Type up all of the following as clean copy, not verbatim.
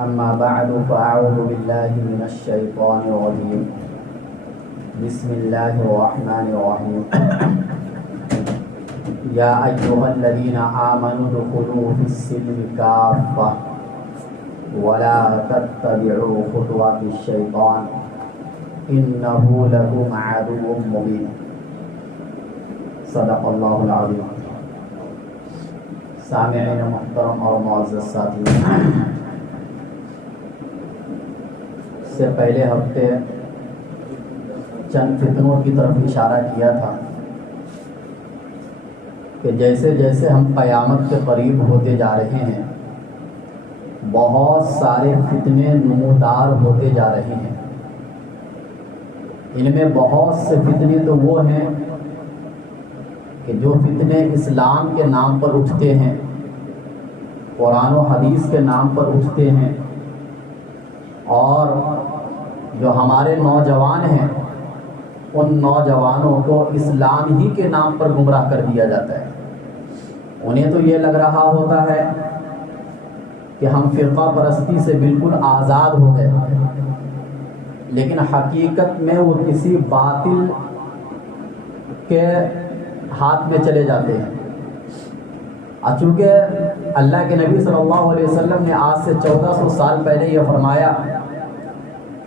أما بعد فأعوذ بالله من الشيطان الرجيم بسم الله الرحمن الرحيم يا أيها الذين آمنوا ادخلوا في السلم كافة ولا تتبعوا خطوات الشيطان إنه لكم عدو مبين صدق الله العظيم. سامعین محترم اور معزز ساتھی، سے پہلے ہفتے چند فتنوں کی طرف اشارہ کیا تھا کہ جیسے جیسے ہم قیامت کے قریب ہوتے جا رہے ہیں بہت سارے فتنے نمودار ہوتے جا رہے ہیں. ان میں بہت سے فتنے تو وہ ہیں کہ جو فتنے اسلام کے نام پر اٹھتے ہیں، قرآن و حدیث کے نام پر اٹھتے ہیں، اور جو ہمارے نوجوان ہیں ان نوجوانوں کو اسلام ہی کے نام پر گمراہ کر دیا جاتا ہے. انہیں تو یہ لگ رہا ہوتا ہے کہ ہم فرقہ پرستی سے بالکل آزاد ہو گئے، لیکن حقیقت میں وہ کسی باطل کے ہاتھ میں چلے جاتے ہیں. چونکہ اللہ کے نبی صلی اللہ علیہ وسلم نے آج سے 1400 سال پہلے یہ فرمایا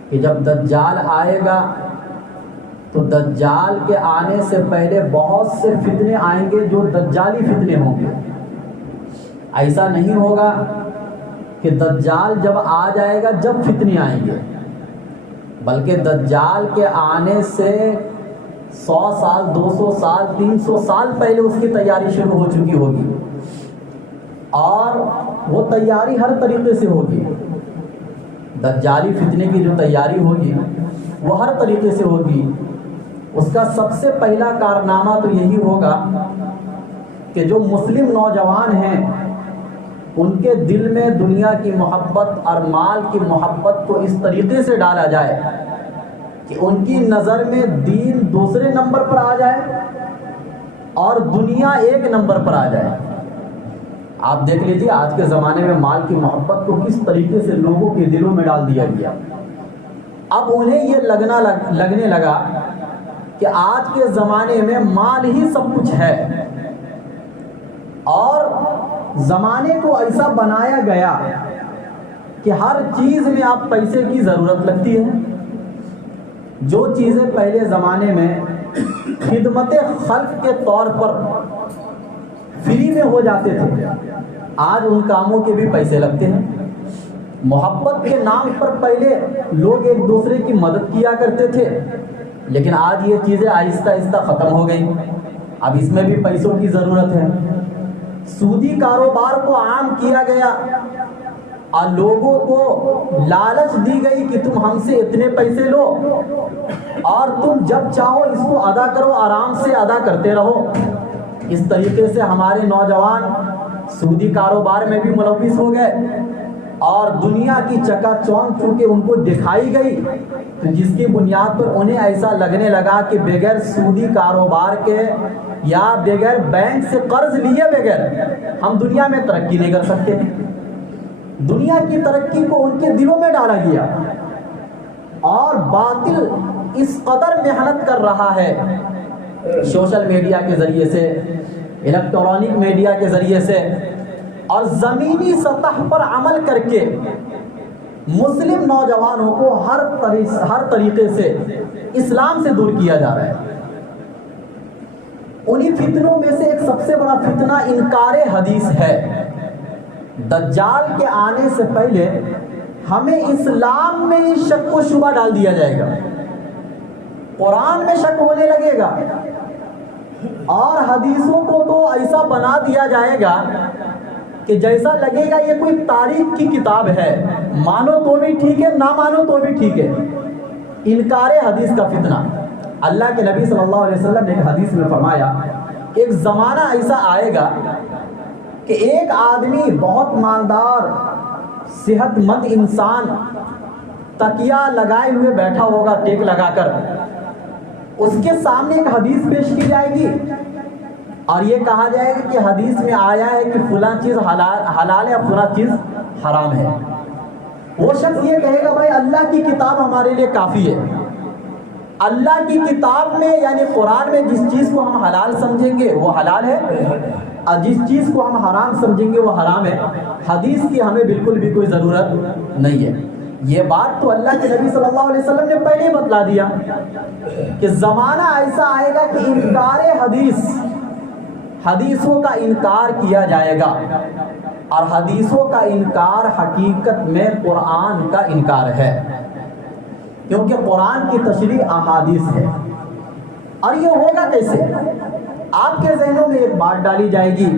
کہ جب دجال آئے گا تو دجال کے آنے سے پہلے بہت سے فتنے آئیں گے جو دجالی فتنے ہوں گے. ایسا نہیں ہوگا کہ دجال جب آ جائے گا جب فتنے آئیں گے، بلکہ دجال کے آنے سے 100 سال 200 سال 300 سال پہلے اس کی تیاری شروع ہو چکی ہوگی، اور وہ تیاری ہر طریقے سے ہوگی. دجالی فتنے کی جو تیاری ہوگی وہ ہر طریقے سے ہوگی. اس کا سب سے پہلا کارنامہ تو یہی ہوگا کہ جو مسلم نوجوان ہیں ان کے دل میں دنیا کی محبت اور مال کی محبت کو اس طریقے سے ڈالا جائے کہ ان کی نظر میں دین دوسرے نمبر پر آ جائے اور دنیا ایک نمبر پر آ جائے. آپ دیکھ لیجیے آج کے زمانے میں مال کی محبت کو کس طریقے سے لوگوں کے دلوں میں ڈال دیا گیا. اب انہیں یہ لگنے لگا کہ آج کے زمانے میں مال ہی سب کچھ ہے، اور زمانے کو ایسا بنایا گیا کہ ہر چیز میں آپ پیسے کی ضرورت لگتی ہے. جو چیزیں پہلے زمانے میں خدمت خلق کے طور پر فری میں ہو جاتے تھے، آج ان کاموں کے بھی پیسے لگتے ہیں. محبت کے نام پر پہلے لوگ ایک دوسرے کی مدد کیا کرتے تھے، لیکن آج یہ چیزیں آہستہ آہستہ ختم ہو گئی. اب اس میں بھی پیسوں کی ضرورت ہے. سودی کاروبار کو عام کیا گیا اور لوگوں کو لالچ دی گئی کہ تم ہم سے اتنے پیسے لو اور تم جب چاہو اس کو ادا کرو، آرام سے ادا کرتے رہو. اس طریقے سے ہمارے نوجوان سودی کاروبار میں بھی ملوث ہو گئے، اور دنیا کی چکا چوند چونکہ ان کو دکھائی گئی تو جس کی بنیاد پر انہیں ایسا لگنے لگا کہ بغیر سودی کاروبار کے یا بغیر بینک سے قرض لیے بغیر ہم دنیا میں ترقی نہیں کر سکتے. دنیا کی ترقی کو ان کے دلوں میں ڈالا گیا، اور باطل اس قدر محنت کر رہا ہے سوشل میڈیا کے ذریعے سے، الیکٹرانک میڈیا کے ذریعے سے، اور زمینی سطح پر عمل کر کے مسلم نوجوانوں کو ہر طریقے سے اسلام سے دور کیا جا رہا ہے. انہی فتنوں میں سے ایک سب سے بڑا فتنہ انکار حدیث ہے. دجال کے آنے سے پہلے ہمیں اسلام میں شک و شبہ ڈال دیا جائے گا، قرآن میں شک ہونے لگے گا، اور حدیثوں کو تو ایسا بنا دیا جائے گا کہ جیسا لگے گا یہ کوئی تاریخ کی کتاب ہے، مانو تو بھی ٹھیک ہے نہ مانو تو بھی ٹھیک ہے. انکار حدیث کا فتنہ. اللہ کے نبی صلی اللہ علیہ وسلم نے ایک حدیث میں فرمایا ایک زمانہ ایسا آئے گا کہ ایک آدمی بہت مالدار صحت مند انسان تکیہ لگائے ہوئے بیٹھا ہوگا ٹیک لگا کر، اس کے سامنے ایک حدیث پیش کی جائے گی اور یہ کہا جائے گا کہ حدیث میں آیا ہے کہ فلاں چیز حلال ہے اور فلاں چیز حرام ہے. وہ شخص یہ کہے گا بھائی اللہ کی کتاب ہمارے لیے کافی ہے، اللہ کی کتاب میں یعنی قرآن میں جس چیز کو ہم حلال سمجھیں گے وہ حلال ہے، اور جس چیز کو ہم حرام سمجھیں گے وہ حرام ہے، حدیث کی ہمیں بالکل بھی کوئی ضرورت نہیں ہے۔ یہ بات تو اللہ کے نبی صلی اللہ علیہ وسلم نے پہلے ہی بتلا دیا کہ زمانہ ایسا آئے گا کہ انکار حدیثوں کا انکار کیا جائے گا، اور حدیثوں کا انکار حقیقت میں قرآن کا انکار ہے، کیونکہ قرآن کی تشریح احادیث ہے۔ اور یہ ہوگا کیسے؟ آپ کے ذہنوں میں ایک بات ڈالی جائے گی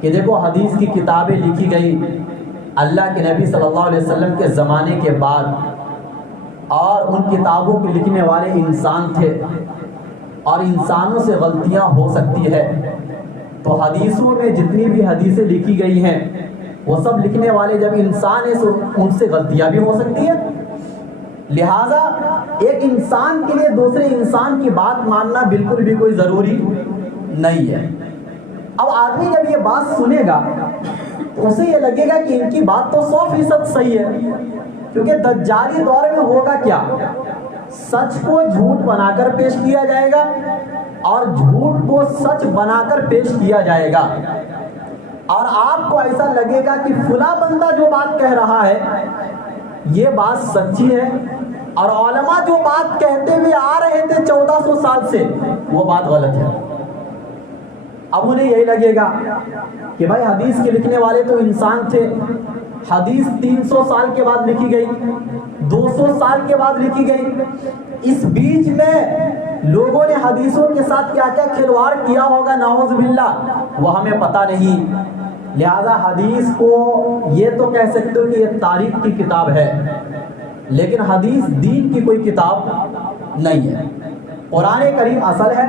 کہ دیکھو حدیث کی کتابیں لکھی گئی اللہ کے نبی صلی اللہ علیہ وسلم کے زمانے کے بعد، اور ان کتابوں کے لکھنے والے انسان تھے، اور انسانوں سے غلطیاں ہو سکتی ہے، تو حدیثوں میں جتنی بھی حدیثیں لکھی گئی ہیں وہ سب لکھنے والے جب انسان ہیں تو ان سے غلطیاں بھی ہو سکتی ہیں، لہٰذا ایک انسان کے لیے دوسرے انسان کی بات ماننا بالکل بھی کوئی ضروری نہیں ہے۔ اب آدمی جب یہ بات سنے گا تو اسے یہ لگے گا کہ ان کی بات تو 100% صحیح ہے، کیونکہ دجالی دور میں ہوگا کیا، سچ کو جھوٹ بنا کر پیش کیا جائے گا اور جھوٹ کو سچ بنا کر پیش کیا جائے گا، اور آپ کو ایسا لگے گا کہ فلاں بندہ جو بات کہہ رہا ہے یہ بات سچی ہے، اور علماء جو بات کہتے ہوئے آ رہے تھے 1400 سال سے وہ بات غلط ہے۔ اب انہیں یہی لگے گا کہ بھائی حدیث کے لکھنے والے تو انسان تھے، حدیث 300 سال کے بعد لکھی گئی، 200 سال کے بعد لکھی گئی، اس بیچ میں لوگوں نے حدیثوں کے ساتھ کیا کیا کھلواڑ کیا ہوگا نعوذ باللہ وہ ہمیں پتہ نہیں، لہذا حدیث کو یہ تو کہہ سکتے ہو کہ یہ تاریخ کی کتاب ہے، لیکن حدیث دین کی کوئی کتاب نہیں ہے۔ قرآن کریم اصل ہے،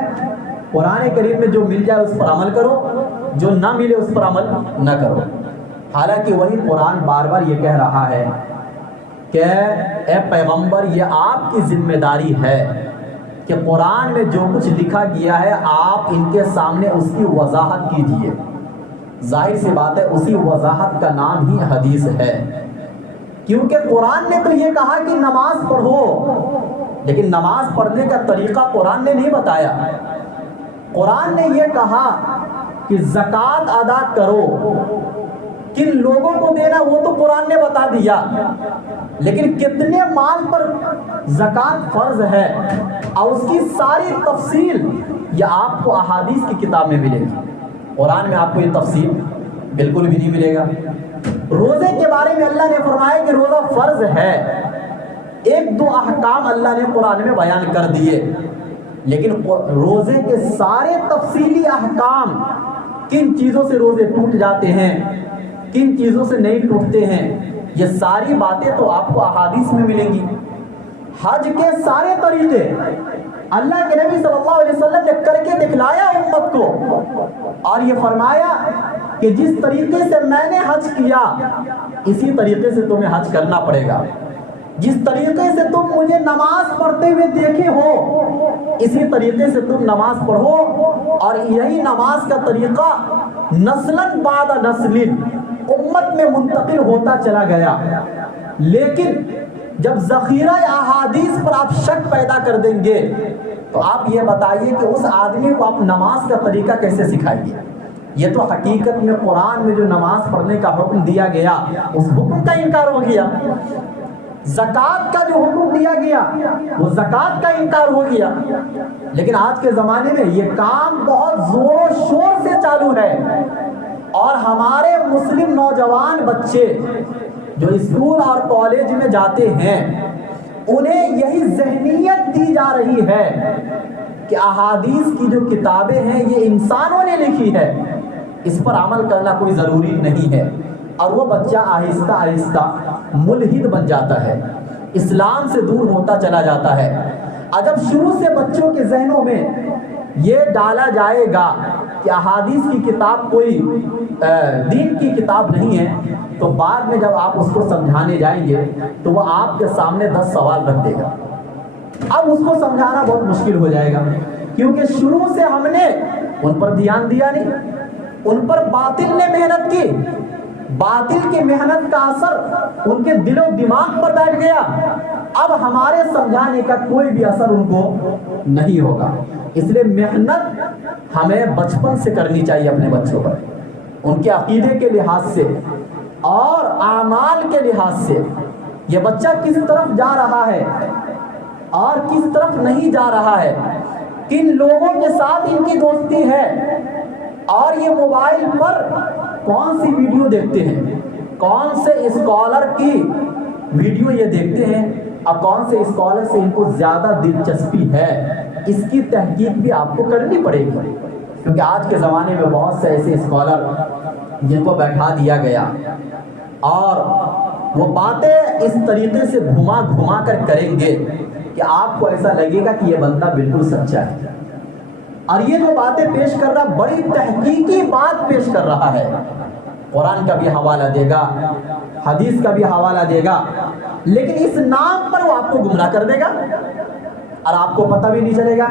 قرآن کریم میں جو مل جائے اس پر عمل کرو، جو نہ ملے اس پر عمل نہ کرو۔ حالانکہ وہی قرآن بار بار یہ کہہ رہا ہے کہ اے پیغمبر یہ آپ کی ذمہ داری ہے کہ قرآن میں جو کچھ لکھا گیا ہے آپ ان کے سامنے اس کی وضاحت کیجیے۔ ظاہر سی بات ہے اسی وضاحت کا نام ہی حدیث ہے، کیونکہ قرآن نے تو یہ کہا کہ نماز پڑھو، لیکن نماز پڑھنے کا طریقہ قرآن نے نہیں بتایا۔ قرآن نے یہ کہا کہ زکوٰۃ ادا کرو، کن لوگوں کو دینا وہ تو قرآن نے بتا دیا، لیکن کتنے مال پر زکوٰۃ فرض ہے اور اس کی ساری تفصیل یہ آپ کو احادیث کی کتاب میں ملے گی، قرآن میں آپ کو یہ تفصیل بالکل بھی نہیں ملے گا۔ روزے کے بارے میں اللہ نے فرمایا کہ روزہ فرض ہے، ایک دو احکام اللہ نے قرآن میں بیان کر دیے، لیکن روزے کے سارے تفصیلی احکام، کن چیزوں سے روزے ٹوٹ جاتے ہیں، کن چیزوں سے نہیں ٹوٹتے ہیں، یہ ساری باتیں تو آپ کو احادیث میں ملیں گی۔ حج کے سارے طریقے اللہ کے نبی صلی اللہ علیہ وسلم نے کر کے دکھلایا امت کو، اور یہ فرمایا کہ جس طریقے سے میں نے حج کیا اسی طریقے سے تمہیں حج کرنا پڑے گا، جس طریقے سے تم مجھے نماز پڑھتے ہوئے دیکھے ہو اسی طریقے سے تم نماز پڑھو، اور یہی نماز کا طریقہ نسلاً بعد نسل امت میں منتقل ہوتا چلا گیا۔ لیکن جب ذخیرہ احادیث پر آپ شک پیدا کر دیں گے تو آپ یہ بتائیے کہ اس آدمی کو آپ نماز کا طریقہ کیسے سکھائیے؟ یہ تو حقیقت میں قرآن میں جو نماز پڑھنے کا حکم دیا گیا اس حکم کا انکار ہو گیا، زکوٰۃ کا جو حکم دیا گیا وہ زکوٰۃ کا انکار ہو گیا۔ لیکن آج کے زمانے میں یہ کام بہت زور و شور سے چالو ہے، اور ہمارے مسلم نوجوان بچے جو اسکول اور کالج میں جاتے ہیں انہیں یہی ذہنیت دی جا رہی ہے کہ احادیث کی جو کتابیں ہیں یہ انسانوں نے لکھی ہے، اس پر عمل کرنا کوئی ضروری نہیں ہے، اور وہ بچہ آہستہ آہستہ ملحد بن جاتا ہے، اسلام سے دور ہوتا چلا جاتا ہے۔ جب شروع سے بچوں کے ذہنوں میں یہ ڈالا جائے گا کہ احادیث کی کتاب کوئی دین کی کتاب نہیں ہے، تو بعد میں جب آپ اس کو سمجھانے جائیں گے تو وہ آپ کے سامنے 10 سوال رکھ دے گا، اب اس کو سمجھانا بہت مشکل ہو جائے گا، کیونکہ شروع سے ہم نے ان پر دھیان دیا نہیں، ان پر باطل نے محنت کی، باطل کی محنت کا اثر ان کے دل و دماغ پر بیٹھ گیا، اب ہمارے سمجھانے کا کوئی بھی اثر ان کو نہیں ہوگا۔ اس لیے محنت ہمیں بچپن سے کرنی چاہیے اپنے بچوں پر، ان کے عقیدے کے لحاظ سے اور اعمال کے لحاظ سے، یہ بچہ کس طرف جا رہا ہے اور کس طرف نہیں جا رہا ہے، کن لوگوں کے ساتھ ان کی دوستی ہے، اور یہ موبائل پر کون سی ویڈیو دیکھتے ہیں، کون سے اسکالر کی ویڈیو یہ دیکھتے ہیں، اور کون سے اسکالر سے ان کو زیادہ دلچسپی ہے، اس کی تحقیق بھی آپ کو کرنی پڑے گی، کیونکہ آج کے زمانے میں بہت سے ایسے اسکالر جن کو بیٹھا دیا گیا اور وہ باتیں اس طریقے سے گھما گھما کر کریں گے کہ آپ کو ایسا لگے گا کہ یہ بندہ بالکل سچا ہے، اور یہ جو باتیں پیش کر رہا بڑی تحقیقی بات پیش کر رہا ہے، قرآن کا بھی حوالہ دے گا، حدیث کا بھی حوالہ دے گا، لیکن اس نام پر وہ آپ کو گمراہ کر دے گا اور آپ کو پتہ بھی نہیں چلے گا،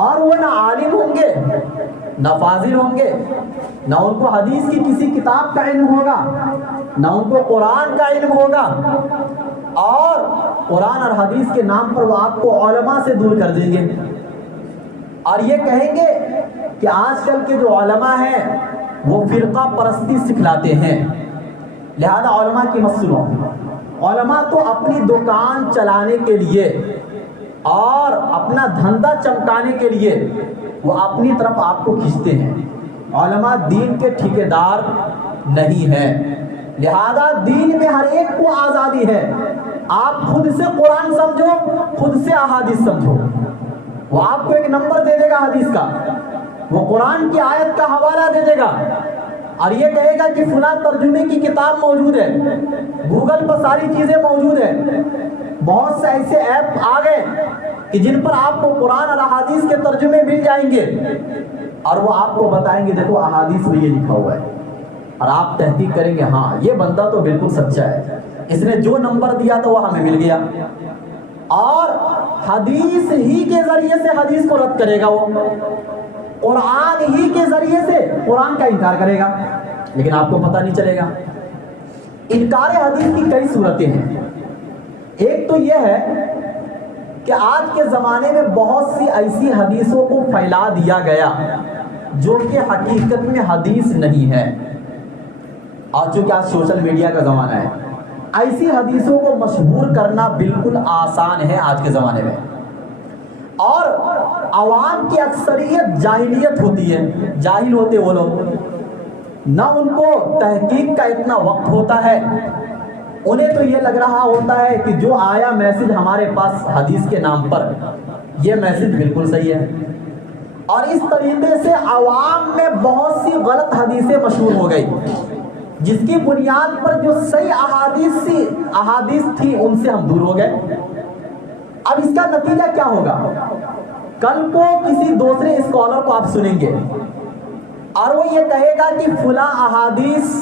اور وہ نہ عالم ہوں گے نہ فاضل ہوں گے، نہ ان کو حدیث کی کسی کتاب کا علم ہوگا، نہ ان کو قرآن کا علم ہوگا، اور قرآن اور حدیث کے نام پر وہ آپ کو علماء سے دور کر دیں گے، اور یہ کہیں گے کہ آج کل کے جو علماء ہیں وہ فرقہ پرستی سکھلاتے ہیں، لہذا علماء کی مت سنو۔ علماء تو اپنی دکان چلانے کے لیے اور اپنا دھندا چمکانے کے لیے وہ اپنی طرف آپ کو کھینچتے ہیں، علماء دین کے ٹھیکیدار نہیں ہیں، لہذا دین میں ہر ایک کو آزادی ہے، آپ خود سے قرآن سمجھو، خود سے احادیث سمجھو، وہ آپ کو ایک نمبر دے دے گا حدیث کا، وہ قرآن کی آیت کا حوالہ دے دے گا، اور یہ کہے گا کہ فلاں ترجمے کی کتاب موجود ہے، گوگل پر ساری چیزیں موجود ہیں، بہت سے ایسے ایپ آ گئے کہ جن پر آپ کو قرآن اور احادیث کے ترجمے مل جائیں گے، اور وہ آپ کو بتائیں گے دیکھو احادیث میں یہ لکھا ہوا ہے، اور آپ تحقیق کریں گے ہاں یہ بندہ تو بالکل سچا ہے، اس نے جو نمبر دیا تو وہ ہمیں مل گیا، اور حدیث ہی کے ذریعے سے حدیث کو رد کرے گا، وہ قرآن ہی کے ذریعے سے قرآن کا انکار کرے گا، لیکن آپ کو پتہ نہیں چلے گا۔ انکار حدیث کی کئی صورتیں ہیں، ایک تو یہ ہے کہ آج کے زمانے میں بہت سی ایسی حدیثوں کو پھیلا دیا گیا جو کہ حقیقت میں حدیث نہیں ہے، اور چونکہ آج سوشل میڈیا کا زمانہ ہے، ایسی حدیثوں کو مشہور کرنا بالکل آسان ہے آج کے زمانے میں، اور عوام کی اکثریت جاہلیت ہوتی ہے، جاہل ہوتے وہ لوگ، نہ ان کو تحقیق کا اتنا وقت ہوتا ہے، انہیں تو یہ لگ رہا ہوتا ہے کہ جو آیا میسج ہمارے پاس حدیث کے نام پر یہ میسج بالکل صحیح ہے، اور اس طریقے سے عوام میں بہت سی غلط حدیثیں مشہور ہو گئی، جس کی بنیاد پر جو صحیح احادیث تھی ان سے ہم دور ہو گئے۔ اب اس کا نتیجہ کیا ہوگا؟ کل کو کسی دوسرے اسکالر کو آپ سنیں گے اور وہ یہ کہے گا کہ فلاں احادیث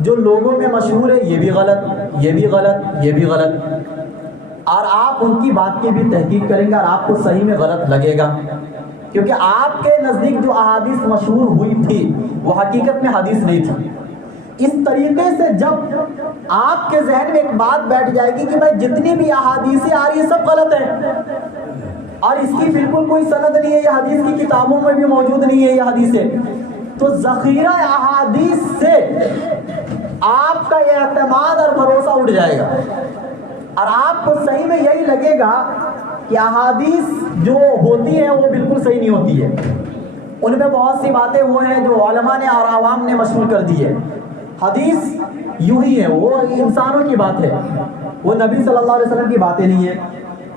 جو لوگوں میں مشہور ہے یہ بھی غلط، یہ بھی غلط، یہ بھی غلط، اور آپ ان کی بات کی بھی تحقیق کریں گے اور آپ کو صحیح میں غلط لگے گا، کیونکہ آپ کے نزدیک جو احادیث مشہور ہوئی تھی وہ حقیقت میں حدیث نہیں تھی۔ اس طریقے سے جب آپ کے ذہن میں ایک بات بیٹھ جائے گی کہ بھائی جتنی بھی احادیثیں آ رہی ہیں سب غلط ہیں، اور اس کی بالکل کوئی سند نہیں ہے، یہ حدیث کی کتابوں میں بھی موجود نہیں ہے یہ حدیثیں، تو ذخیرہ احادیث سے آپ کا اعتماد اور بھروسہ اٹھ جائے گا، اور آپ کو صحیح میں یہی لگے گا کہ احادیث جو ہوتی ہیں وہ بالکل صحیح نہیں ہوتی ہے، ان میں بہت سی باتیں وہ ہیں جو علماء نے اور عوام نے مشہور کر دی ہے۔ حدیث یوں ہی ہے، وہ انسانوں کی بات ہے، وہ نبی صلی اللہ علیہ وسلم کی باتیں نہیں ہے۔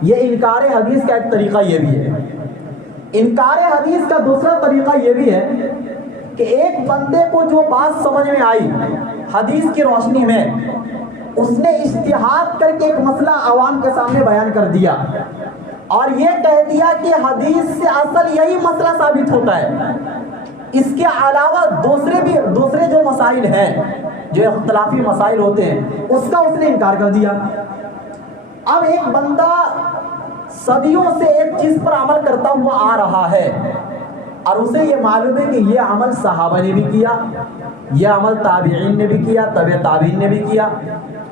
یہ انکار حدیث کا ایک طریقہ یہ بھی ہے۔ انکار حدیث کا دوسرا طریقہ یہ بھی ہے کہ ایک بندے کو جو بات سمجھ میں آئی حدیث کی روشنی میں، اس نے اجتہاد کر کے ایک مسئلہ عوام کے سامنے بیان کر دیا اور یہ کہہ دیا کہ حدیث سے اصل یہی مسئلہ ثابت ہوتا ہے، اس کے علاوہ دوسرے جو مسائل ہیں، جو اختلافی مسائل ہوتے ہیں، اس کا اس نے انکار کر دیا۔ اب ایک بندہ صدیوں سے ایک چیز پر عمل کرتا ہوا آ رہا ہے اور اسے یہ معلوم ہے کہ یہ عمل صحابہ نے بھی کیا، یہ عمل تابعین نے بھی کیا، تبع تابعین نے بھی کیا،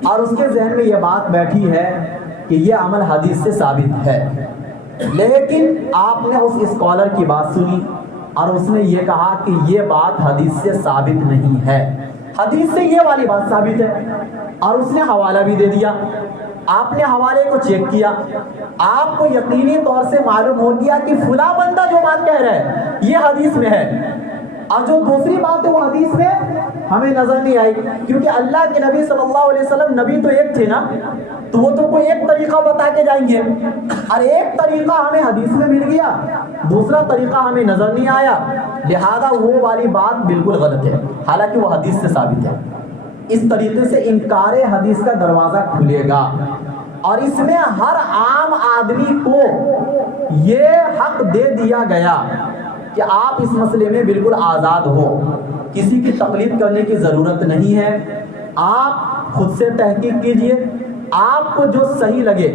اور اس کے ذہن میں یہ بات بیٹھی ہے کہ یہ عمل حدیث سے ثابت ہے، لیکن آپ نے اس اسکالر کی بات سنی اور اس نے یہ کہا کہ یہ بات حدیث سے ثابت نہیں ہے، حدیث سے یہ والی بات ثابت ہے، اور اس نے حوالہ بھی دے دیا، آپ نے حوالے کو چیک کیا، آپ کو یقینی طور سے معلوم ہو گیا کہ فلاں بندہ جو بات کہہ رہا ہے یہ حدیث میں ہے، اور جو دوسری بات ہے وہ حدیث میں ہمیں نظر نہیں آئی، کیونکہ اللہ کے نبی صلی اللہ علیہ وسلم نبی تو ایک تھے نا، تو وہ تو کوئی ایک طریقہ بتا کے جائیں گے، اور ایک طریقہ ہمیں حدیث میں مل گیا، دوسرا طریقہ ہمیں نظر نہیں آیا، لہذا وہ والی بات بالکل غلط ہے، حالانکہ وہ حدیث سے ثابت ہے۔ اس طریقے سے انکار حدیث کا دروازہ کھلے گا، اور اس میں ہر عام آدمی کو یہ حق دے دیا گیا کہ آپ اس مسئلے میں بالکل آزاد ہو، کسی کی تقلید کرنے کی ضرورت نہیں ہے، آپ خود سے تحقیق کیجئے، آپ کو جو صحیح لگے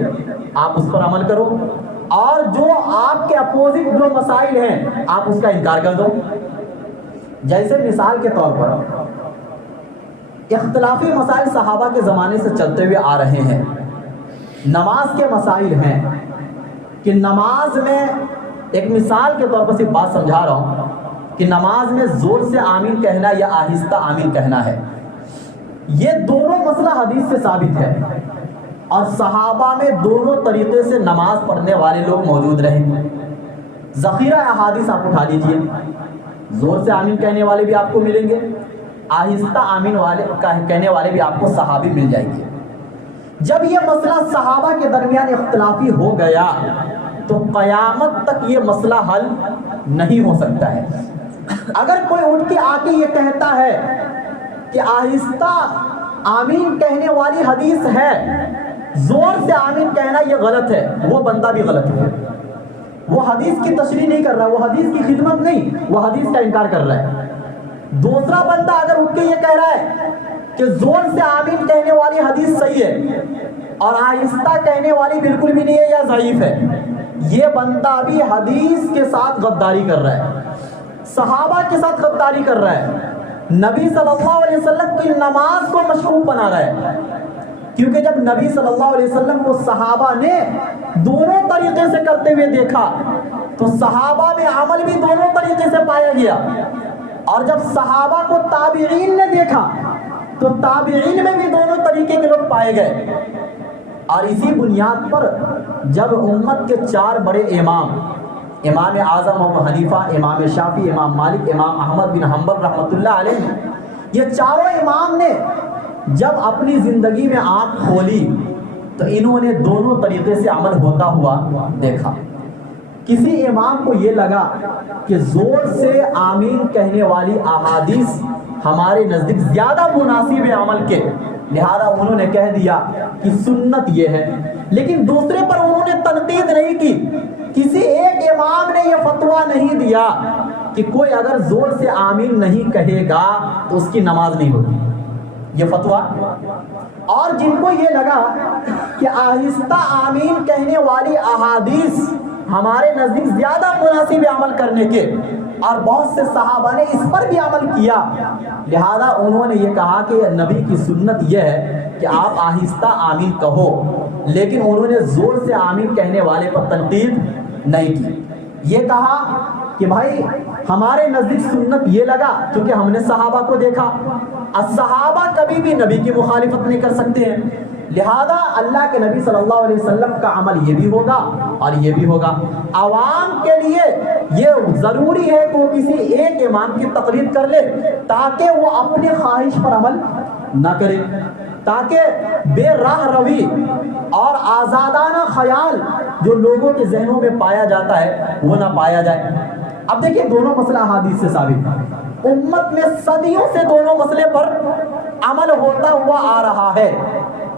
آپ اس پر عمل کرو، اور جو آپ کے اپوزٹ جو مسائل ہیں آپ اس کا انکار کر دو۔ جیسے مثال کے طور پر اختلافی مسائل صحابہ کے زمانے سے چلتے ہوئے آ رہے ہیں، نماز کے مسائل ہیں کہ نماز میں ایک مثال کے طور پر صرف بات سمجھا رہا ہوں کہ نماز میں زور سے آمین کہنا یا آہستہ آمین کہنا ہے، یہ دونوں مسئلہ حدیث سے ثابت ہے، اور صحابہ میں دونوں طریقے سے نماز پڑھنے والے لوگ موجود رہے، ذخیرہ احادیث آپ اٹھا لیجئے، زور سے آمین کہنے والے بھی آپ کو ملیں گے، آہستہ آمین والے کہنے والے بھی آپ کو صحابی مل جائیں گے۔ جب یہ مسئلہ صحابہ کے درمیان اختلافی ہو گیا تو قیامت تک یہ مسئلہ حل نہیں ہو سکتا ہے۔ اگر کوئی اٹھ کے آ کے یہ کہتا ہے کہ آہستہ آمین کہنے والی حدیث ہے، زور سے آمین کہنا یہ غلط ہے، وہ بندہ بھی غلط ہے، وہ حدیث کی تشریح نہیں کر رہا، وہ حدیث کی خدمت نہیں، وہ حدیث کا انکار کر رہا ہے۔ دوسرا بندہ اگر اٹھ کے یہ کہہ رہا ہے کہ زور سے آمین کہنے والی حدیث صحیح ہے اور آہستہ کہنے والی بالکل بھی نہیں ہے یا ضعیف ہے، یہ بندہ بھی حدیث کے ساتھ غداری کر رہا ہے، صحابہ کے ساتھ غداری کر رہا ہے، نبی صلی اللہ علیہ وسلم کی نماز کو مشکوک بنا رہا ہے، کیونکہ جب نبی صلی اللہ علیہ وسلم کو صحابہ نے دونوں طریقے سے کرتے ہوئے دیکھا تو صحابہ میں عمل بھی دونوں طریقے سے پایا گیا، اور جب صحابہ کو تابعین نے دیکھا تو تابعین میں بھی دونوں طریقے کے لوگ پائے گئے، اور اسی بنیاد پر جب امت کے چار بڑے امام اعظم ابو حنیفہ، امام شافعی، امام مالک، امام احمد بن حنبل رحمۃ اللہ علیہ، یہ چاروں امام نے جب اپنی زندگی میں آنکھ کھولی تو انہوں نے دونوں طریقے سے عمل ہوتا ہوا دیکھا۔ کسی امام کو یہ لگا کہ زور سے آمین کہنے والی احادیث ہمارے نزدیک زیادہ مناسب ہے عمل کے، لہذا انہوں نے کہہ دیا کہ سنت یہ ہے، لیکن دوسرے پر انہوں نے تنقید نہیں کی، کسی ایک امام نے یہ فتویٰ نہیں دیا کہ کوئی اگر زور سے آمین نہیں کہے گا تو اس کی نماز نہیں ہوگی، یہ فتویٰ۔ اور جن کو یہ لگا کہ آہستہ آمین کہنے والی احادیث ہمارے نزدیک زیادہ مناسب عمل کرنے کے، اور بہت سے صحابہ نے اس پر بھی عمل کیا، لہذا انہوں نے یہ کہا کہ نبی کی سنت یہ ہے کہ آپ آہستہ آمین کہو، لیکن انہوں نے زور سے آمین کہنے والے پر تنقید نہیں کی۔ یہ کہا کہ بھائی ہمارے نزدیک سنت یہ لگا کیونکہ ہم نے صحابہ کو دیکھا، صحابہ کبھی بھی نبی کی مخالفت نہیں کر سکتے ہیں، لہذا اللہ کے نبی صلی اللہ علیہ وسلم کا عمل یہ بھی ہوگا اور یہ بھی ہوگا۔ عوام کے لیے یہ ضروری ہے کہ وہ کسی ایک امام کی تقلید کر لے تاکہ وہ اپنی خواہش پر عمل نہ کرے، تاکہ بے راہ روی اور آزادانہ خیال جو لوگوں کے ذہنوں میں پایا جاتا ہے وہ نہ پایا جائے۔ اب دیکھیں دونوں مسئلہ حدیث سے ثابت ہے، امت میں صدیوں سے دونوں مسئلے پر عمل ہوتا ہوا آ رہا ہے،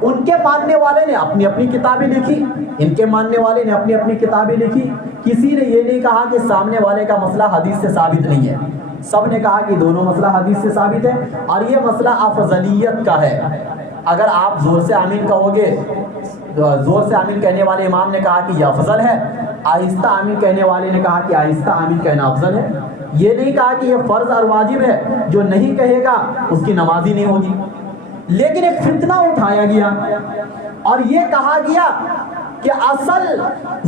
ان کے ماننے والے نے اپنی اپنی کتابیں لکھی، ان کے ماننے والے نے اپنی اپنی کتابیں لکھی، کسی نے یہ نہیں کہا کہ سامنے والے کا مسئلہ حدیث سے ثابت نہیں ہے، سب نے کہا کہ دونوں مسئلہ حدیث سے ثابت ہے، اور یہ مسئلہ افضلیت کا ہے۔ اگر آپ زور سے آمین کہو گے، زور سے آمین کہنے والے امام نے کہا کہ یہ افضل ہے، آہستہ آمین کہنے والے نے کہا کہ آہستہ آمین کہنا افضل ہے۔ یہ نہیں کہا کہ یہ فرض اور واجب ہے، جو نہیں کہے گا اس کی نماز ہی نہیں ہوگی۔ لیکن ایک فتنہ اٹھایا گیا اور یہ کہا گیا کہ اصل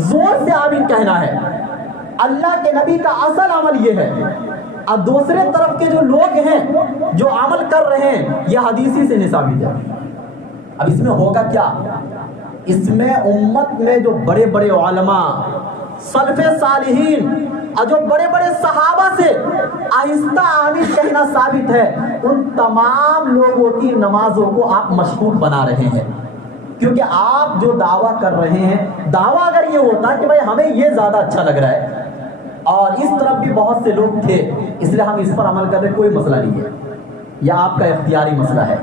زور سے آمین کہنا ہے، اللہ کے نبی کا اصل عمل یہ ہے، اور دوسرے طرف کے جو لوگ ہیں جو عمل کر رہے ہیں یہ حدیثی سے نہیں ثابت ہے۔ اب اس میں ہوگا کیا؟ اس میں امت میں جو بڑے بڑے علماء، سلف صالحین اور جو بڑے بڑے صحابہ سے آہستہ آمین کہنا ثابت ہے، ان تمام لوگوں کی نمازوں کو آپ مشکوک بنا رہے ہیں، کیونکہ آپ جو دعویٰ کر رہے ہیں، دعویٰ اگر یہ ہوتا کہ بھائی ہمیں یہ زیادہ اچھا لگ رہا ہے اور اس طرف بھی بہت سے لوگ تھے اس لیے ہم اس پر عمل کر رہے ہیں، کوئی مسئلہ نہیں ہے، یہ آپ کا اختیاری مسئلہ ہے۔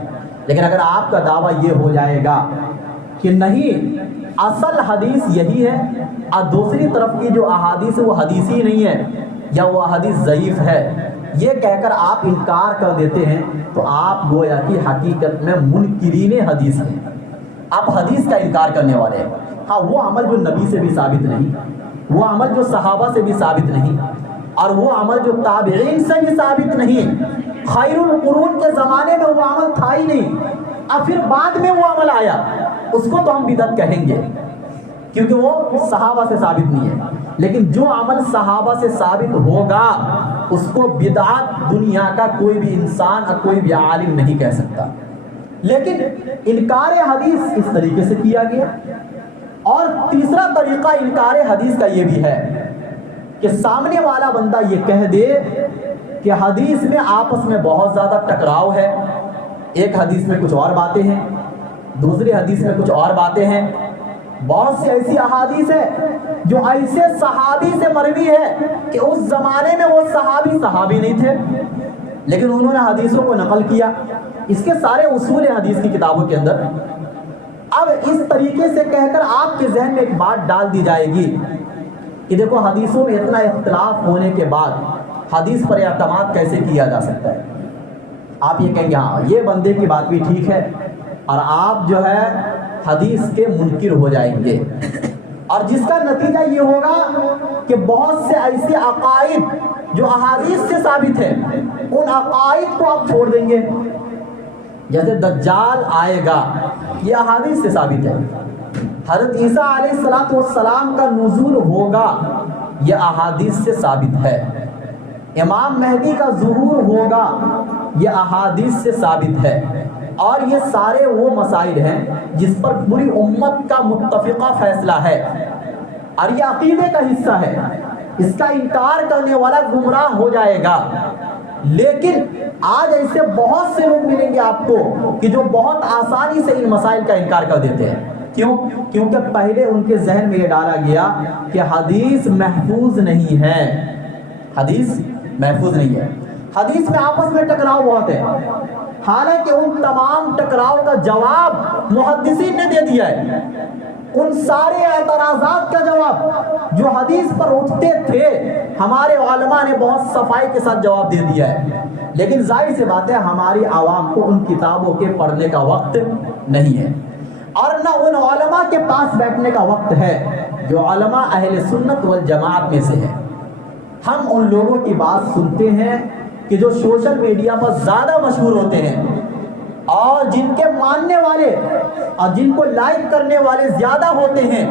لیکن اگر آپ کا دعویٰ یہ ہو جائے گا کہ نہیں اصل حدیث یہی ہے اور دوسری طرف کی جو احادیث ہے وہ حدیث ہی نہیں ہے یا وہ حدیث ضعیف ہے، یہ کہہ کر آپ انکار کر دیتے ہیں، تو آپ گویا کہ حقیقت میں منکرین حدیث ہیں، آپ حدیث کا انکار کرنے والے ہیں۔ ہاں، وہ عمل جو نبی سے بھی ثابت نہیں، وہ عمل جو صحابہ سے بھی ثابت نہیں، اور وہ عمل جو تابعین سے بھی ثابت نہیں، خیر القرون کے زمانے میں وہ عمل تھا ہی نہیں، اور پھر بعد میں وہ عمل آیا، اس کو تو ہم بدعت کہیں گے کیونکہ وہ صحابہ سے ثابت نہیں ہے۔ لیکن جو عمل صحابہ سے ثابت ہوگا اس کو بدعت دنیا کا کوئی بھی انسان اور کوئی بھی عالم نہیں کہہ سکتا۔ لیکن انکار حدیث اس طریقے سے کیا گیا۔ اور تیسرا طریقہ انکار حدیث کا یہ بھی ہے کہ سامنے والا بندہ یہ کہہ دے کہ حدیث میں آپس میں بہت زیادہ ٹکراؤ ہے، ایک حدیث میں کچھ اور باتیں ہیں، دوسری حدیث میں کچھ اور باتیں ہیں، بہت سی ایسی احادیث ہے جو ایسے صحابی سے مروی ہے کہ اس زمانے میں وہ صحابی نہیں تھے لیکن انہوں نے حدیثوں کو نقل کیا، اس کے سارے اصول حدیث کی کتابوں کے اندر۔ اب اس طریقے سے کہہ کر آپ کے ذہن میں ایک بات ڈال دی جائے گی کہ دیکھو حدیثوں میں اتنا اختلاف ہونے کے بعد حدیث پر اعتماد کیسے کیا جا سکتا ہے۔ آپ یہ کہیں گے ہاں یہ بندے کی بات بھی ٹھیک ہے، اور آپ جو ہے حدیث کے منکر ہو جائیں گے، اور جس کا نتیجہ یہ ہوگا کہ بہت سے ایسے عقائد جو احادیث سے ثابت ہے ان عقائد کو آپ چھوڑ دیں گے۔ جیسے دجال آئے گا، یہ احادیث سے ثابت ہے۔ حضرت عیسیٰ علیہ السلام کا نزول ہوگا، یہ احادیث سے ثابت ہے۔ امام مہدی کا ظہور ہوگا، یہ احادیث سے ثابت ہے۔ اور یہ سارے وہ مسائل ہیں جس پر پوری امت کا متفقہ فیصلہ ہے، اور یہ عقیدے کا حصہ ہے، اس کا انکار کرنے والا گمراہ ہو جائے گا۔ لیکن آج ایسے بہت سے لوگ ملیں گے آپ کو کہ جو بہت آسانی سے ان مسائل کا انکار کر دیتے ہیں۔ کیوں؟ کیونکہ پہلے ان کے ذہن میں یہ ڈالا گیا کہ حدیث محفوظ نہیں ہے، حدیث محفوظ نہیں ہے، حدیث میں آپس میں ٹکراؤ بہت ہے۔ حالانکہ ان تمام ٹکراؤ کا جواب محدثین نے دے دیا ہے، ان سارے اعتراضات کا جواب جو حدیث پر اٹھتے تھے ہمارے علماء نے بہت صفائی کے ساتھ جواب دے دیا ہے۔ لیکن ظاہر سی بات ہے ہماری عوام کو ان کتابوں کے پڑھنے کا وقت نہیں ہے، اور نہ ان علماء کے پاس بیٹھنے کا وقت ہے جو علماء اہل سنت والجماعت میں سے ہیں۔ ہم ان لوگوں کی بات سنتے ہیں کہ جو سوشل میڈیا پر زیادہ مشہور ہوتے ہیں اور جن کے ماننے والے اور جن کو لائک کرنے والے زیادہ ہوتے ہیں،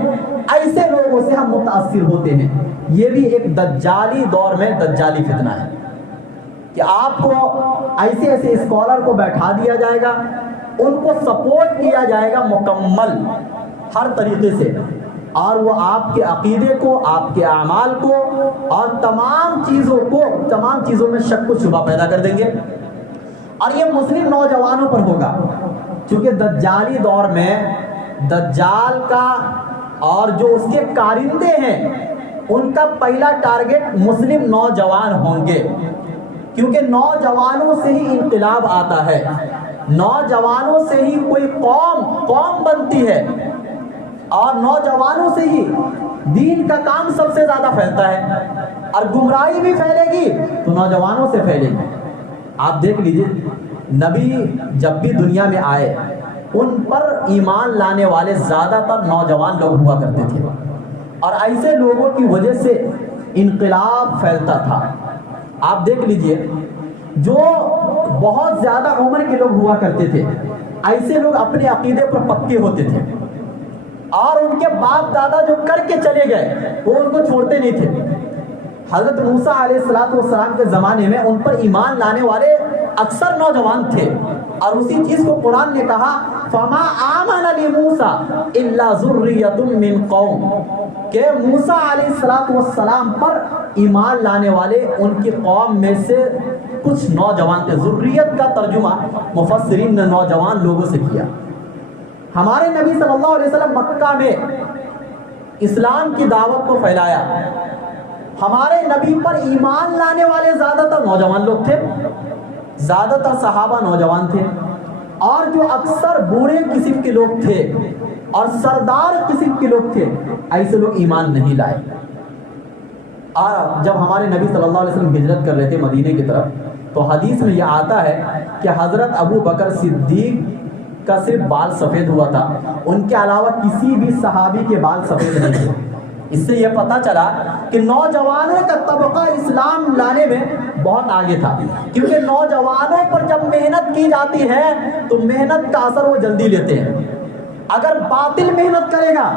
ایسے لوگوں سے ہم متاثر ہوتے ہیں۔ یہ بھی ایک دجالی دور میں دجالی فتنہ ہے کہ آپ کو ایسے ایسے اسکالر کو بیٹھا دیا جائے گا، ان کو سپورٹ کیا جائے گا مکمل ہر طریقے سے، اور وہ آپ کے عقیدے کو، آپ کے اعمال کو اور تمام چیزوں میں شک و شبہ پیدا کر دیں گے۔ اور یہ مسلم نوجوانوں پر ہوگا، چونکہ دجالی دور میں دجال کا اور جو اس کے کارندے ہیں ان کا پہلا ٹارگٹ مسلم نوجوان ہوں گے، کیونکہ نوجوانوں سے ہی انقلاب آتا ہے، نوجوانوں سے ہی کوئی قوم بنتی ہے، اور نوجوانوں سے ہی دین کا کام سب سے زیادہ پھیلتا ہے۔ اور گمراہی بھی پھیلے گی تو نوجوانوں سے پھیلے گی. آپ دیکھ لیجئے نبی جب بھی دنیا میں آئے ان پر ایمان لانے والے زیادہ تر نوجوان لوگ ہوا کرتے تھے، اور ایسے لوگوں کی وجہ سے انقلاب پھیلتا تھا. آپ دیکھ لیجئے جو بہت زیادہ عمر کے لوگ ہوا کرتے تھے ایسے لوگ اپنے عقیدے پر پکے ہوتے تھے، اور ان کے باپ دادا جو کر کے چلے گئے وہ ان کو چھوڑتے نہیں تھے. حضرت موسیٰ علیہ السلام کے زمانے میں ان پر ایمان لانے والے اکثر نوجوان تھے، اور اسی چیز کو قرآن نے کہا فَمَا آمَنَ لِمُوسَىٰ إِلَّا ذُرِّيَّةٌ مِّن قَوْمٍ، کہ موسیٰ علیہ السلام پر ایمان لانے والے ان کی قوم میں سے کچھ نوجوان تھے. ذریت کا ترجمہ مفسرین نے نوجوان لوگوں سے کیا. ہمارے نبی صلی اللہ علیہ وسلم مکہ میں اسلام کی دعوت کو پھیلایا. ہمارے نبی پر ایمان لانے والے زیادہ تر نوجوان لوگ تھے، زیادہ تر صحابہ نوجوان تھے، اور جو اکثر بوڑھے قسم کے لوگ تھے اور سردار قسم کے لوگ تھے ایسے لوگ ایمان نہیں لائے. اور جب ہمارے نبی صلی اللہ علیہ وسلم ہجرت کر رہے تھے مدینے کی طرف تو حدیث میں یہ آتا ہے کہ حضرت ابو بکر صدیق کا صرف بال سفید ہوا تھا، ان کے علاوہ کسی بھی صحابی کے بال سفید نہیں تھے. اس سے یہ پتہ چلا کہ نوجوانوں کا طبقہ اسلام لانے میں بہت آگے تھا، کیونکہ نوجوانوں پر جب محنت کی جاتی ہے تو محنت کا اثر وہ جلدی لیتے ہیں. اگر باطل محنت کرے گا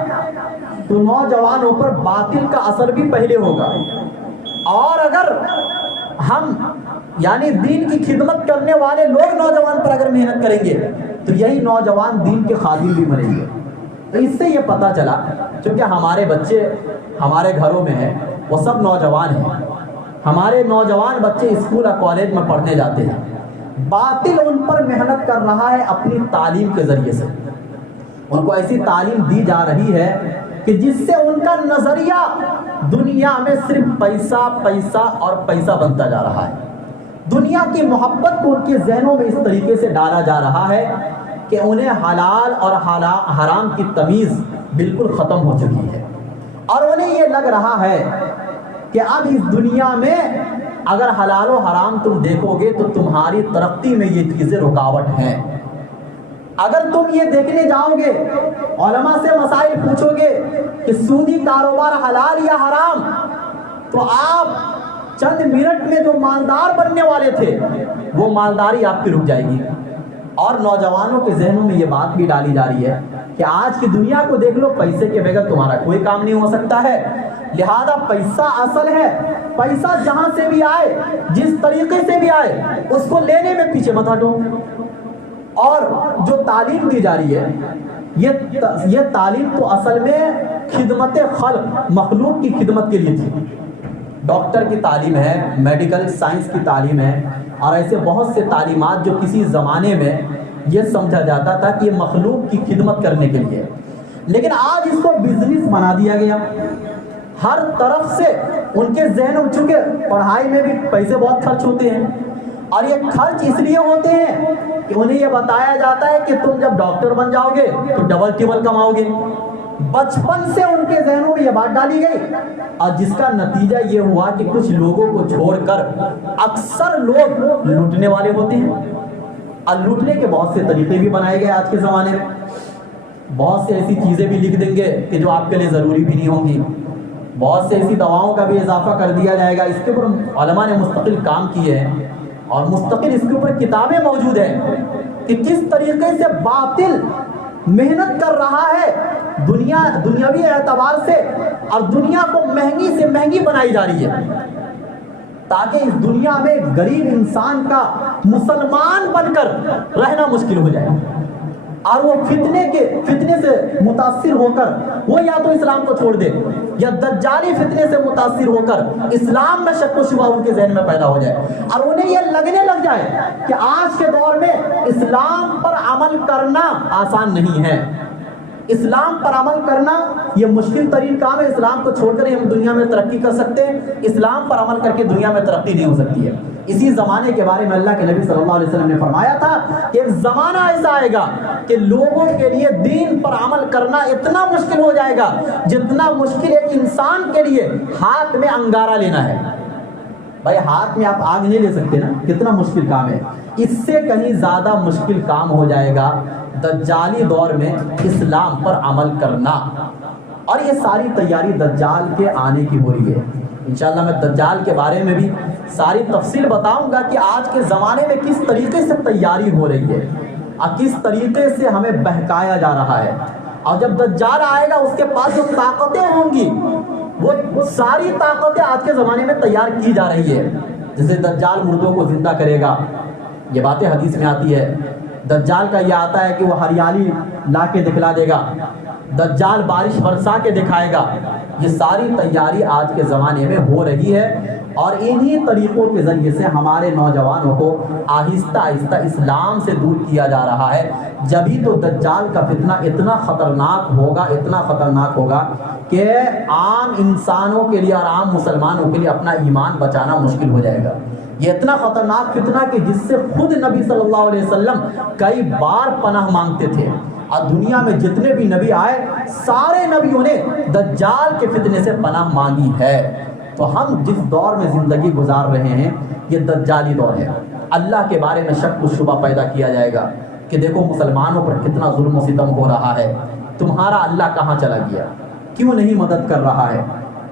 تو نوجوانوں پر باطل کا اثر بھی پہلے ہوگا، اور اگر ہم یعنی دین کی خدمت کرنے والے لوگ نوجوان پر اگر محنت کریں گے تو یہی نوجوان دین کے خادم بھی بنیں گے. تو اس سے یہ پتہ چلا چونکہ ہمارے بچے ہمارے گھروں میں ہیں وہ سب نوجوان ہیں، ہمارے نوجوان بچے اسکول اور کالج میں پڑھنے جاتے ہیں، باطل ان پر محنت کر رہا ہے اپنی تعلیم کے ذریعے سے. ان کو ایسی تعلیم دی جا رہی ہے کہ جس سے ان کا نظریہ دنیا میں صرف پیسہ پیسہ اور پیسہ بنتا جا رہا ہے. دنیا کی محبت کو ان کے ذہنوں میں اس طریقے سے ڈالا جا رہا ہے کہ انہیں حلال اور حرام کی تمیز بالکل ختم ہو چکی ہے، اور انہیں یہ لگ رہا ہے کہ اب اس دنیا میں اگر حلال و حرام تم دیکھو گے تو تمہاری ترقی میں یہ چیزیں رکاوٹ ہیں. اگر تم یہ دیکھنے جاؤ گے علماء سے مسائل پوچھو گے کہ سودی کاروبار حلال یا حرام تو آپ چند منٹ میں جو مالدار بننے والے تھے وہ مالداری آپ کی رک جائے گی. اور نوجوانوں کے ذہنوں میں یہ بات بھی ڈالی جا رہی ہے کہ آج کی دنیا کو دیکھ لو، پیسے کے بغیر تمہارا کوئی کام نہیں ہو سکتا ہے، لہذا پیسہ اصل ہے. پیسہ جہاں سے بھی آئے جس طریقے سے بھی آئے اس کو لینے میں پیچھے مت ہٹو. اور جو تعلیم دی جا رہی ہے یہ تعلیم تو اصل میں خدمت خلق مخلوق کی خدمت کے لیے تھی. ڈاکٹر کی تعلیم ہے، میڈیکل سائنس کی تعلیم ہے، اور ایسے بہت سے تعلیمات جو کسی زمانے میں یہ سمجھا جاتا تھا کہ یہ مخلوق کی خدمت کرنے کے لیے، لیکن آج اس کو بزنس بنا دیا گیا. ہر طرف سے ان کے ذہن، چونکہ پڑھائی میں بھی پیسے بہت خرچ ہوتے ہیں، اور یہ خرچ اس لیے ہوتے ہیں کہ انہیں یہ بتایا جاتا ہے کہ تم جب ڈاکٹر بن جاؤ گے تو ڈبل ٹیبل کماؤ گے. بچپن سے ان کے ذہنوں میں یہ بات ڈالی گئی، اور جس کا نتیجہ یہ ہوا کہ کچھ لوگوں کو چھوڑ کر اکثر لوگ لوٹنے والے ہوتے ہیں. اور لوٹنے کے بہت سے طریقے بھی بنائے گئے آج کے زمانے میں. بہت سے ایسی چیزیں بھی لکھ دیں گے کہ جو آپ کے لیے ضروری بھی نہیں ہوں گی، بہت سے ایسی دواؤں کا بھی اضافہ کر دیا جائے گا. اس کے اوپر علماء نے مستقل کام کیے ہیں اور مستقل اس کے اوپر کتابیں موجود ہیں کہ کس طریقے سے باطل محنت کر رہا ہے دنیاوی اعتبار سے، اور دنیا کو مہنگی سے مہنگی بنائی جا رہی ہے تاکہ اس دنیا میں غریب انسان کا مسلمان بن کر رہنا مشکل ہو جائے، اور وہ فتنے سے متاثر ہو کر وہ یا تو اسلام کو چھوڑ دے یا دجالی فتنے سے متاثر ہو کر اسلام میں شک و شبہ ان کے ذہن میں پیدا ہو جائے، اور انہیں یہ لگنے لگ جائے کہ آج کے دور میں اسلام پر عمل کرنا آسان نہیں ہے. اسلام پر عمل کرنا یہ مشکل ترین کام ہے. اسلام کو چھوڑ کر ہم دنیا میں ترقی کر سکتے ہیں، اسلام پر عمل کر کے دنیا میں ترقی نہیں ہو سکتی ہے. اسی زمانے کے بارے میں اللہ کے نبی صلی اللہ علیہ وسلم نے فرمایا تھا کہ ایک زمانہ ایسا آئے گا کہ لوگوں کے لیے دین پر عمل کرنا اتنا مشکل ہو جائے گا جتنا مشکل ایک انسان کے لیے ہاتھ میں انگارہ لینا ہے. بھائی ہاتھ میں آپ آگ نہیں لے سکتے نا, کتنا مشکل کام ہے. اس سے کہیں زیادہ مشکل کام ہو جائے گا دجالی دور میں اسلام پر عمل کرنا. اور یہ ساری تیاری دجال کے آنے کی ہو رہی ہے. انشاءاللہ میں دجال کے بارے میں بھی ساری تفصیل بتاؤں گا کہ آج کے زمانے میں کس طریقے سے تیاری ہو رہی ہے اور کس طریقے سے ہمیں بہکایا جا رہا ہے. اور جب دجال آئے گا اس کے پاس جو طاقتیں ہوں گی وہ ساری طاقتیں آج کے زمانے میں تیار کی جا رہی ہے. جیسے دجال مردوں کو زندہ کرے گا, یہ باتیں حدیث میں آتی ہے. دجال کا یہ آتا ہے کہ وہ ہریالی لا کے دکھلا دے گا, دجال بارش برسا کے دکھائے گا. یہ ساری تیاری آج کے زمانے میں ہو رہی ہے اور انہی طریقوں کے ذریعے سے ہمارے نوجوانوں کو آہستہ آہستہ اسلام سے دور کیا جا رہا ہے. جبھی تو دجال کا فتنہ اتنا خطرناک ہوگا کہ عام انسانوں کے لیے اور عام مسلمانوں کے لیے اپنا ایمان بچانا مشکل ہو جائے گا. یہ اتنا خطرناک فتنہ کہ جس سے خود نبی صلی اللہ علیہ وسلم کئی بار پناہ مانگتے تھے. اور دنیا میں جتنے بھی نبی آئے سارے نبیوں نے دجال کے فتنے سے پناہ مانگی ہے. تو ہم جس دور میں زندگی گزار رہے ہیں یہ دجالی دور ہے. اللہ کے بارے میں شک و شبہ پیدا کیا جائے گا کہ دیکھو مسلمانوں پر کتنا ظلم و ستم ہو رہا ہے, تمہارا اللہ کہاں چلا گیا, کیوں نہیں مدد کر رہا ہے,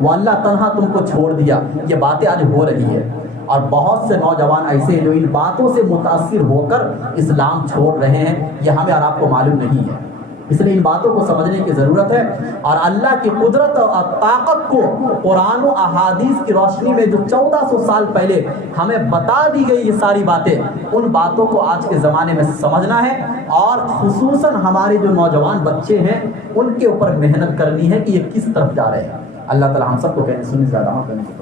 وہ اللہ تنہا تم کو چھوڑ دیا. یہ باتیں آج ہو رہی ہے اور بہت سے نوجوان ایسے ہیں جو ان باتوں سے متاثر ہو کر اسلام چھوڑ رہے ہیں. یہ ہمیں اور آپ کو معلوم نہیں ہے, اس لیے ان باتوں کو سمجھنے کی ضرورت ہے. اور اللہ کی قدرت اور طاقت کو قرآن و احادیث کی روشنی میں جو 1400 سال پہلے ہمیں بتا دی گئی یہ ساری باتیں, ان باتوں کو آج کے زمانے میں سمجھنا ہے اور خصوصاً ہمارے جو نوجوان بچے ہیں ان کے اوپر محنت کرنی ہے کہ یہ کس طرف جا رہے ہیں. اللہ تعالی ہم سب کو کہنے سننے سے زیادہ کرنے کی